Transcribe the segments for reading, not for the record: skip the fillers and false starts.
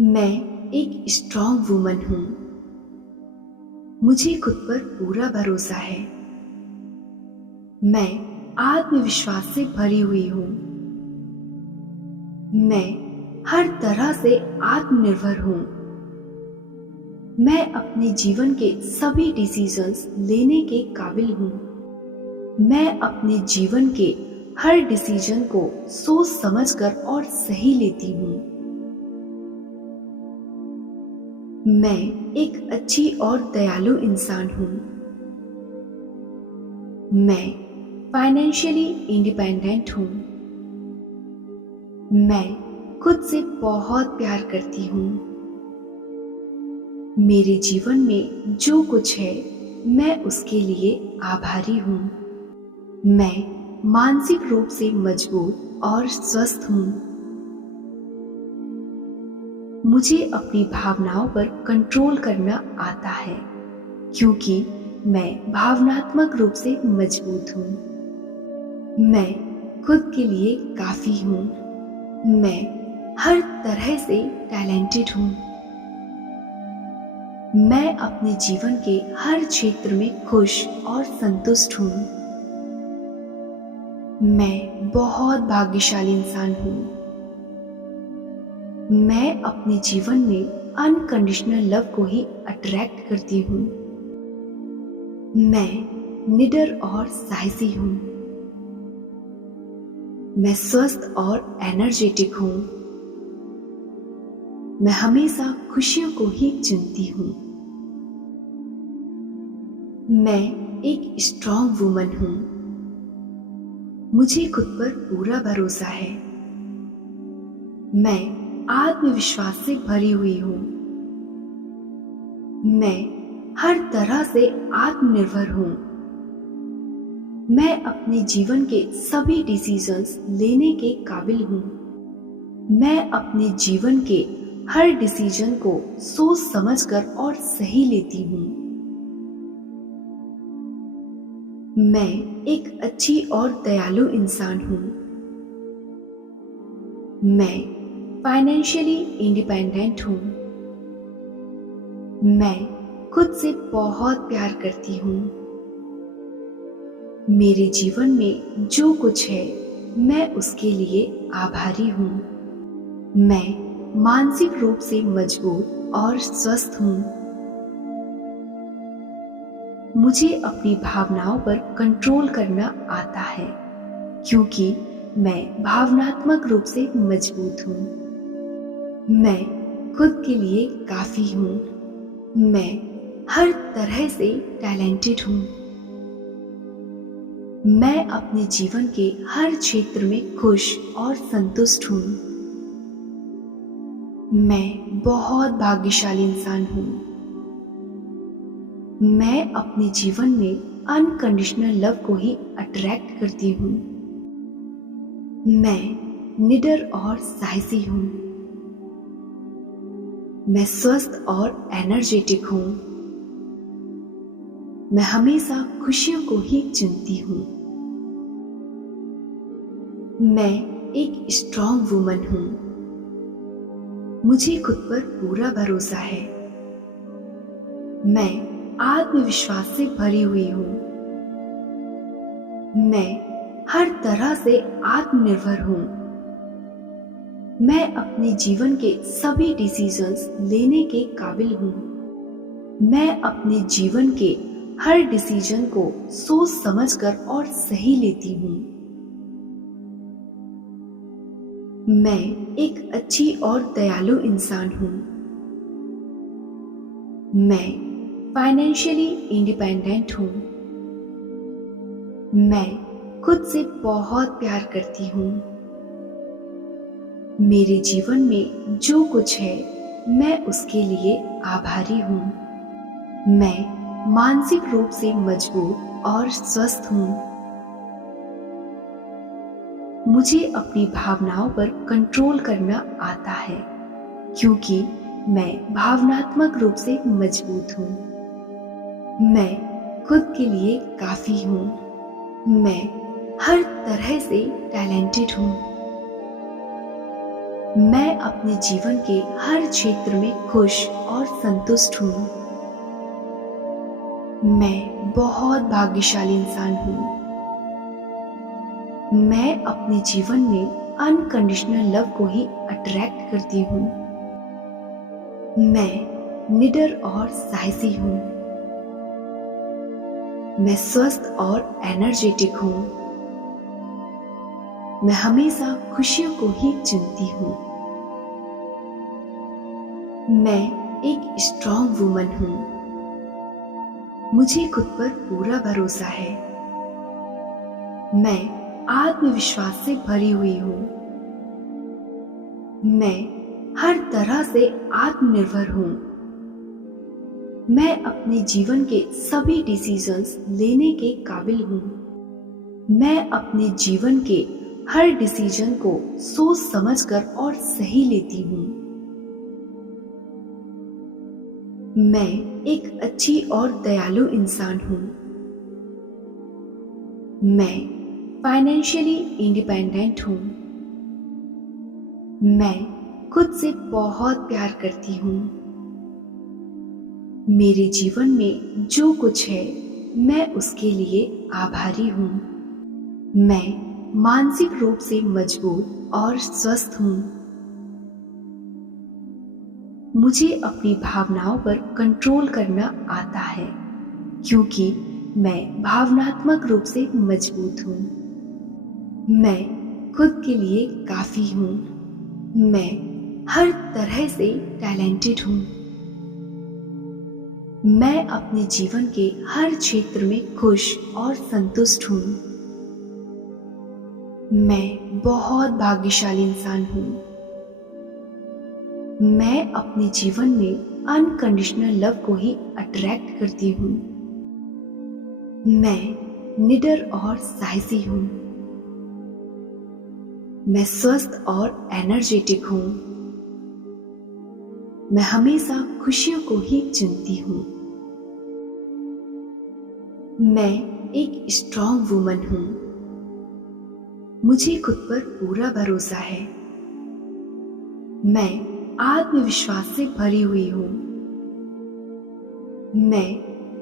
मैं एक strong woman हूँ। मुझे खुद पर पूरा भरोसा है। मैं आत्मविश्वास से भरी हुई हूँ। मैं हर तरह से आत्मनिर्भर हूँ। मैं अपने जीवन के सभी डिसीजंस लेने के काबिल हूँ। मैं अपने जीवन के हर डिसीजन को सोच समझकर और सही लेती हूँ। मैं एक अच्छी और दयालु इंसान हूँ। मैं फाइनेंशियली इंडिपेंडेंट हूँ। मैं खुद से बहुत प्यार करती हूँ। मेरे जीवन में जो कुछ है मैं उसके लिए आभारी हूँ। मैं मानसिक रूप से मजबूत और स्वस्थ हूँ। मुझे अपनी भावनाओं पर कंट्रोल करना आता है क्योंकि मैं भावनात्मक रूप से मजबूत हूँ। मैं खुद के लिए काफी हूँ। मैं हर तरह से टैलेंटेड हूँ। मैं अपने जीवन के हर क्षेत्र में खुश और संतुष्ट हूँ। मैं बहुत भाग्यशाली इंसान हूँ। मैं अपने जीवन में अनकंडीशनल लव को ही अट्रैक्ट करती हूँ। मैं निडर और साहसी हूँ। मैं स्वस्थ और एनर्जेटिक हूँ। मैं हमेशा खुशियों को ही चुनती हूँ। मैं एक स्ट्रॉन्ग वुमन हूँ। मुझे खुद पर पूरा भरोसा है। मैं आत्मविश्वास से भरी हुई हूँ। मैं हर तरह से आत्मनिर्भर हूँ। मैं अपने जीवन के सभी डिसीजंस लेने के काबिल हूँ। मैं अपने जीवन के हर डिसीजन को सोच समझकर और सही लेती हूँ। मैं एक अच्छी और दयालु इंसान हूँ। मैं फाइनेंशियली इंडिपेंडेंट हूँ। मैं खुद से बहुत प्यार करती हूँ। मेरे जीवन में जो कुछ है मैं उसके लिए आभारी हूँ। मैं मानसिक रूप से मजबूत और स्वस्थ हूँ। मुझे अपनी भावनाओं पर कंट्रोल करना आता है क्योंकि मैं भावनात्मक रूप से मजबूत हूँ। मैं खुद के लिए काफी हूँ। मैं हर तरह से टैलेंटेड हूँ। मैं अपने जीवन के हर क्षेत्र में खुश और संतुष्ट हूँ। मैं बहुत भाग्यशाली इंसान हूँ। मैं अपने जीवन में अनकंडीशनल लव को ही अट्रैक्ट करती हूँ। मैं निडर और साहसी हूँ। मैं स्वस्थ और एनर्जेटिक हूँ। मैं हमेशा खुशियों को ही चुनती हूँ। मैं एक स्ट्रॉन्ग वुमन हूँ। मुझे खुद पर पूरा भरोसा है। मैं आत्मविश्वास से भरी हुई हूँ। मैं हर तरह से आत्मनिर्भर हूँ। मैं अपने जीवन के सभी डिसीजंस लेने के काबिल हूँ। मैं अपने जीवन के हर डिसीजन को सोच समझकर और सही लेती हूँ। मैं एक अच्छी और दयालु इंसान हूँ। मैं फाइनेंशियली इंडिपेंडेंट हूँ। मैं खुद से बहुत प्यार करती हूँ। मेरे जीवन में जो कुछ है मैं उसके लिए आभारी हूँ। मैं मानसिक रूप से मजबूत और स्वस्थ हूँ। मुझे अपनी भावनाओं पर कंट्रोल करना आता है क्योंकि मैं भावनात्मक रूप से मजबूत हूँ। मैं खुद के लिए काफी हूँ। मैं हर तरह से टैलेंटेड हूँ। मैं अपने जीवन के हर क्षेत्र में खुश और संतुष्ट हूँ। मैं बहुत भाग्यशाली इंसान हूँ। मैं अपने जीवन में अनकंडीशनल लव को ही अट्रैक्ट करती हूँ। मैं निडर और साहसी हूँ। मैं स्वस्थ और एनर्जेटिक हूँ। मैं हमेशा खुशियों को ही चुनती हूँ। मैं एक स्ट्रॉन्ग वुमन हूँ। मुझे खुद पर पूरा भरोसा है। मैं आत्मविश्वास से भरी हुई हूँ। मैं हर तरह से आत्मनिर्भर हूँ। मैं अपने जीवन के सभी डिसीजंस लेने के काबिल हूँ। मैं अपने जीवन के हर डिसीजन को सोच समझकर और सही लेती हूँ। मैं एक अच्छी और दयालु इंसान हूँ। मैं फाइनेंशियली इंडिपेंडेंट हूँ। मैं खुद से बहुत प्यार करती हूँ। मेरे जीवन में जो कुछ है मैं उसके लिए आभारी हूँ। मैं मानसिक रूप से मजबूत और स्वस्थ हूँ। मुझे अपनी भावनाओं पर कंट्रोल करना आता है क्योंकि मैं भावनात्मक रूप से मजबूत हूँ। मैं खुद के लिए काफी हूँ। मैं हर तरह से टैलेंटेड हूँ। मैं अपने जीवन के हर क्षेत्र में खुश और संतुष्ट हूँ। मैं बहुत भाग्यशाली इंसान हूँ। मैं अपने जीवन में अनकंडीशनल लव को ही अट्रैक्ट करती हूँ। मैं निडर और साहसी हूँ। मैं स्वस्थ और एनर्जेटिक हूँ। मैं हमेशा खुशियों को ही चुनती हूँ। मैं एक स्ट्रॉन्ग वुमन हूँ। मुझे खुद पर पूरा भरोसा है। मैं आत्मविश्वास से भरी हुई हूँ। मैं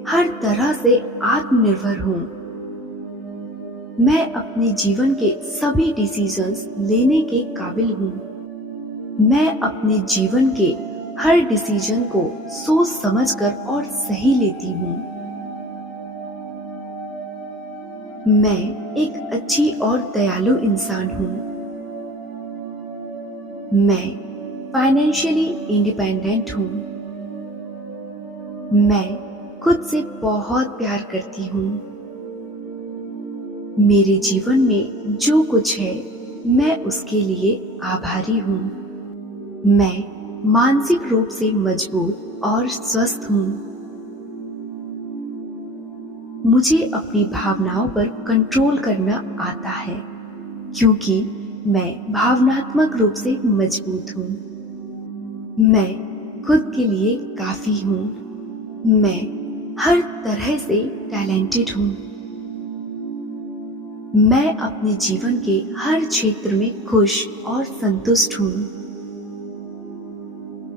हर तरह से आत्मनिर्भर हूँ। मैं अपने जीवन के सभी डिसीजंस लेने के काबिल हूँ। मैं अपने जीवन के हर डिसीजन को सोच समझकर और सही लेती हूँ। मैं एक अच्छी और दयालु इंसान हूँ। मैं फाइनेंशियली इंडिपेंडेंट हूँ। मैं खुद से बहुत प्यार करती हूँ। मेरे जीवन में जो कुछ है मैं उसके लिए आभारी हूँ। मैं मानसिक रूप से मजबूत और स्वस्थ हूँ। मुझे अपनी भावनाओं पर कंट्रोल करना आता है क्योंकि मैं भावनात्मक रूप से मजबूत हूँ। मैं खुद के लिए काफी हूँ। मैं हर तरह से टैलेंटेड हूँ। मैं अपने जीवन के हर क्षेत्र में खुश और संतुष्ट हूँ।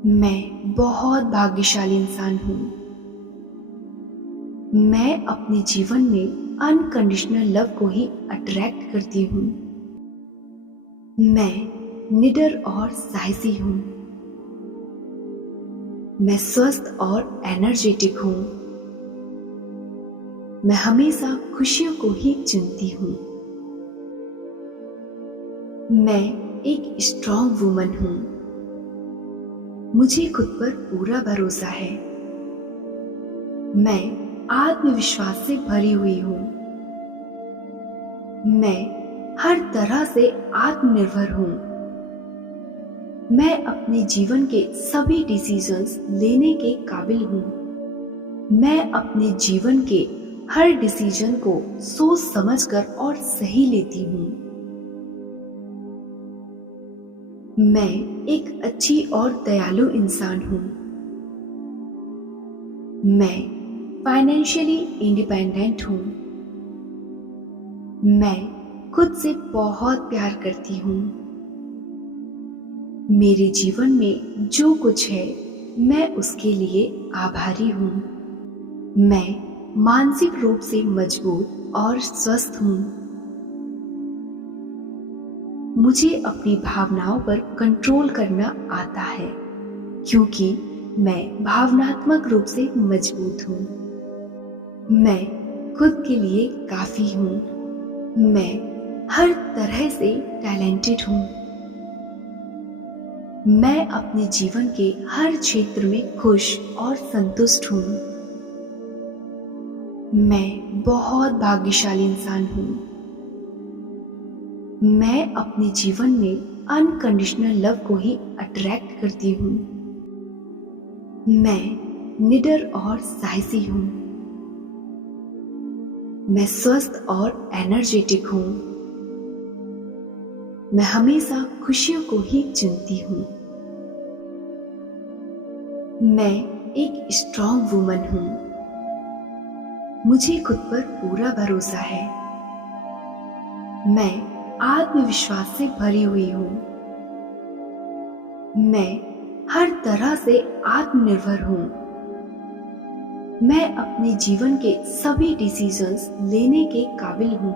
मैं बहुत भाग्यशाली इंसान हूँ। मैं अपने जीवन में अनकंडीशनल लव को ही अट्रैक्ट करती हूँ। मैं निडर और साहसी हूँ। मैं स्वस्थ और एनर्जेटिक हूँ। मैं हमेशा खुशियों को ही चुनती हूँ। मैं एक स्ट्रॉन्ग वुमन हूँ। मुझे खुद पर पूरा भरोसा है। मैं आत्मविश्वास से भरी हुई हूँ। मैं हर तरह से आत्मनिर्भर हूँ। मैं अपने जीवन के सभी डिसीजंस लेने के काबिल हूँ। मैं अपने जीवन के हर डिसीजन को सोच समझकर और सही लेती हूँ। मैं एक अच्छी और दयालु इंसान हूँ। मैं फाइनेंशियली इंडिपेंडेंट हूँ। मैं खुद से बहुत प्यार करती हूँ। मेरे जीवन में जो कुछ है मैं उसके लिए आभारी हूँ। मैं मानसिक रूप से मजबूत और स्वस्थ हूँ। मुझे अपनी भावनाओं पर कंट्रोल करना आता है क्योंकि मैं भावनात्मक रूप से मजबूत हूँ। मैं खुद के लिए काफी हूँ। मैं हर तरह से टैलेंटेड हूँ। मैं अपने जीवन के हर क्षेत्र में खुश और संतुष्ट हूँ। मैं बहुत भाग्यशाली इंसान हूँ। मैं अपने जीवन में अनकंडीशनल लव को ही अट्रैक्ट करती हूँ। मैं निडर और साहसी हूँ। मैं स्वस्थ और एनर्जेटिक हूँ। मैं हमेशा खुशियों को ही चुनती हूँ। मैं एक स्ट्रॉन्ग वुमन हूँ। मुझे खुद पर पूरा भरोसा है। मैं आत्मविश्वास से भरी हुई हूँ। मैं हर तरह से आत्मनिर्भर हूँ। मैं अपने जीवन के सभी डिसीजंस लेने के काबिल हूँ।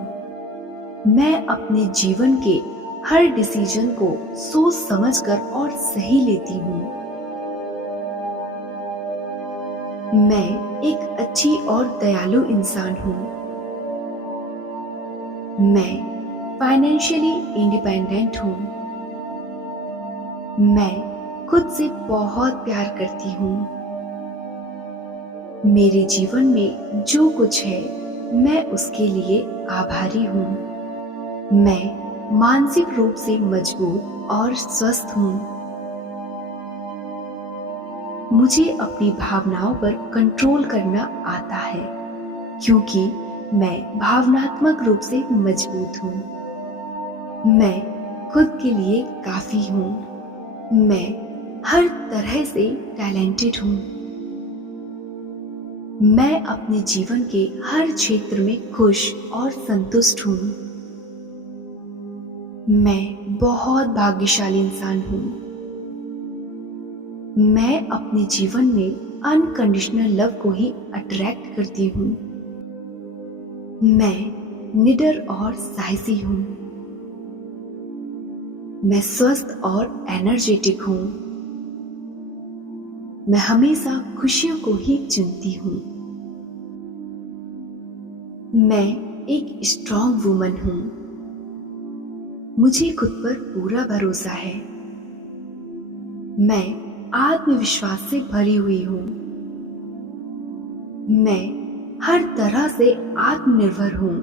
मैं अपने जीवन के हर डिसीजन को सोच समझकर और सही लेती हूँ। मैं एक अच्छी और दयालु इंसान हूँ। मैं फाइनेंशियली इंडिपेंडेंट हूँ। मैं खुद से बहुत प्यार करती हूँ। मेरे जीवन में जो कुछ है मैं उसके लिए आभारी हूँ। मैं मानसिक रूप से मजबूत और स्वस्थ हूँ। मुझे अपनी भावनाओं पर कंट्रोल करना आता है क्योंकि मैं भावनात्मक रूप से मजबूत हूँ। मैं खुद के लिए काफी हूँ। मैं हर तरह से टैलेंटेड हूँ। मैं अपने जीवन के हर क्षेत्र में खुश और संतुष्ट हूँ। मैं बहुत भाग्यशाली इंसान हूँ। मैं अपने जीवन में अनकंडीशनल लव को ही अट्रैक्ट करती हूँ। मैं निडर और साहसी हूँ। मैं स्वस्थ और एनर्जेटिक हूँ। मैं हमेशा खुशियों को ही चुनती हूँ। मैं एक स्ट्रॉन्ग वुमन हूँ। मुझे खुद पर पूरा भरोसा है। मैं आत्मविश्वास से भरी हुई हूँ। मैं हर तरह से आत्मनिर्भर हूँ।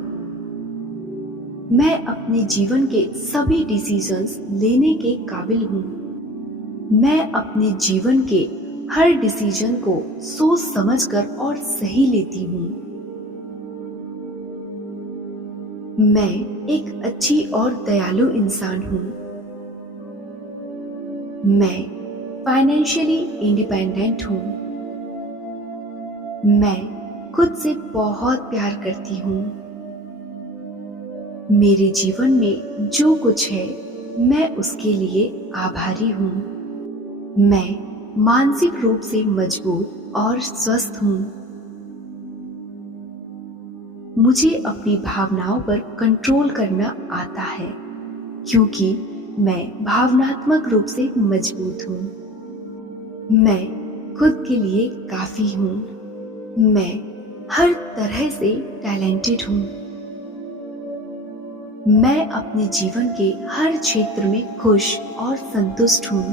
मैं अपने जीवन के सभी डिसीजंस लेने के काबिल हूँ। मैं अपने जीवन के हर डिसीजन को सोच समझकर और सही लेती हूँ। मैं एक अच्छी और दयालु इंसान हूँ। मैं फाइनेंशियली इंडिपेंडेंट हूँ। मैं खुद से बहुत प्यार करती हूँ। मेरे जीवन में जो कुछ है मैं उसके लिए आभारी हूँ। मैं मानसिक रूप से मजबूत और स्वस्थ हूँ। मुझे अपनी भावनाओं पर कंट्रोल करना आता है क्योंकि मैं भावनात्मक रूप से मजबूत हूँ। मैं खुद के लिए काफी हूँ। मैं हर तरह से टैलेंटेड हूँ। मैं अपने जीवन के हर क्षेत्र में खुश और संतुष्ट हूँ।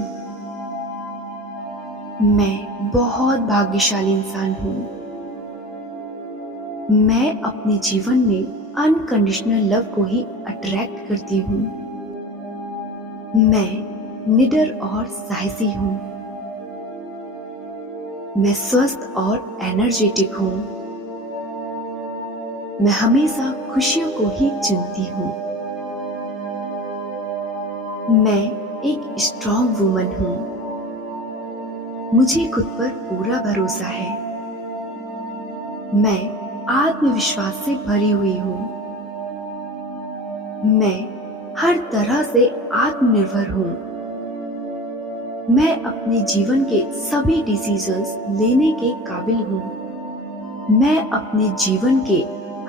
मैं बहुत भाग्यशाली इंसान हूँ। मैं अपने जीवन में अनकंडीशनल लव को ही अट्रैक्ट करती हूँ। मैं निडर और साहसी हूँ। मैं स्वस्थ और एनर्जेटिक हूँ। मैं हमेशा खुशियों को ही चुनती हूँ। मैं एक स्ट्रॉन्ग वुमन हूँ। मुझे खुद पर पूरा भरोसा है। मैं आत्मविश्वास से भरी हुई हूँ। मैं हर तरह से आत्मनिर्भर हूँ। मैं अपने जीवन के सभी डिसीजंस लेने के काबिल हूँ। मैं अपने जीवन के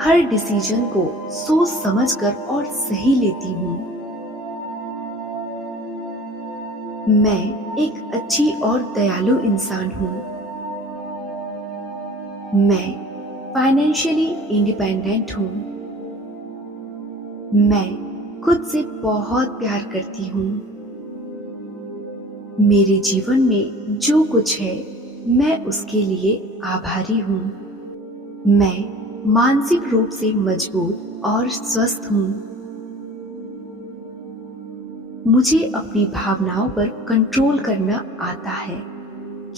हर डिसीजन को सोच समझकर और सही लेती हूँ। मैं एक अच्छी और दयालु इंसान हूँ। मैं फाइनेंशियली इंडिपेंडेंट हूँ। मैं खुद से बहुत प्यार करती हूँ। मेरे जीवन में जो कुछ है मैं उसके लिए आभारी हूँ। मैं मानसिक रूप से मजबूत और स्वस्थ हूँ। मुझे अपनी भावनाओं पर कंट्रोल करना आता है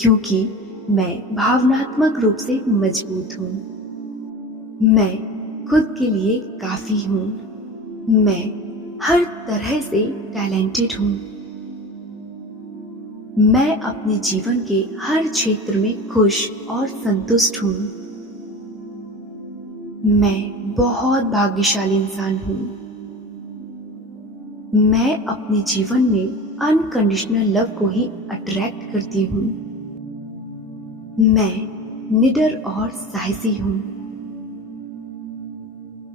क्योंकि मैं भावनात्मक रूप से मजबूत हूँ। मैं खुद के लिए काफी हूँ। मैं हर तरह से टैलेंटेड हूँ। मैं अपने जीवन के हर क्षेत्र में खुश और संतुष्ट हूँ। मैं बहुत भाग्यशाली इंसान हूँ। मैं अपने जीवन में अनकंडीशनल लव को ही अट्रैक्ट करती हूँ। मैं निडर और साहसी हूँ।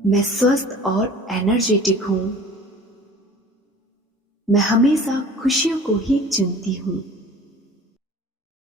मैं स्वस्थ और एनर्जेटिक हूँ। मैं हमेशा खुशियों को ही चुनती हूँ।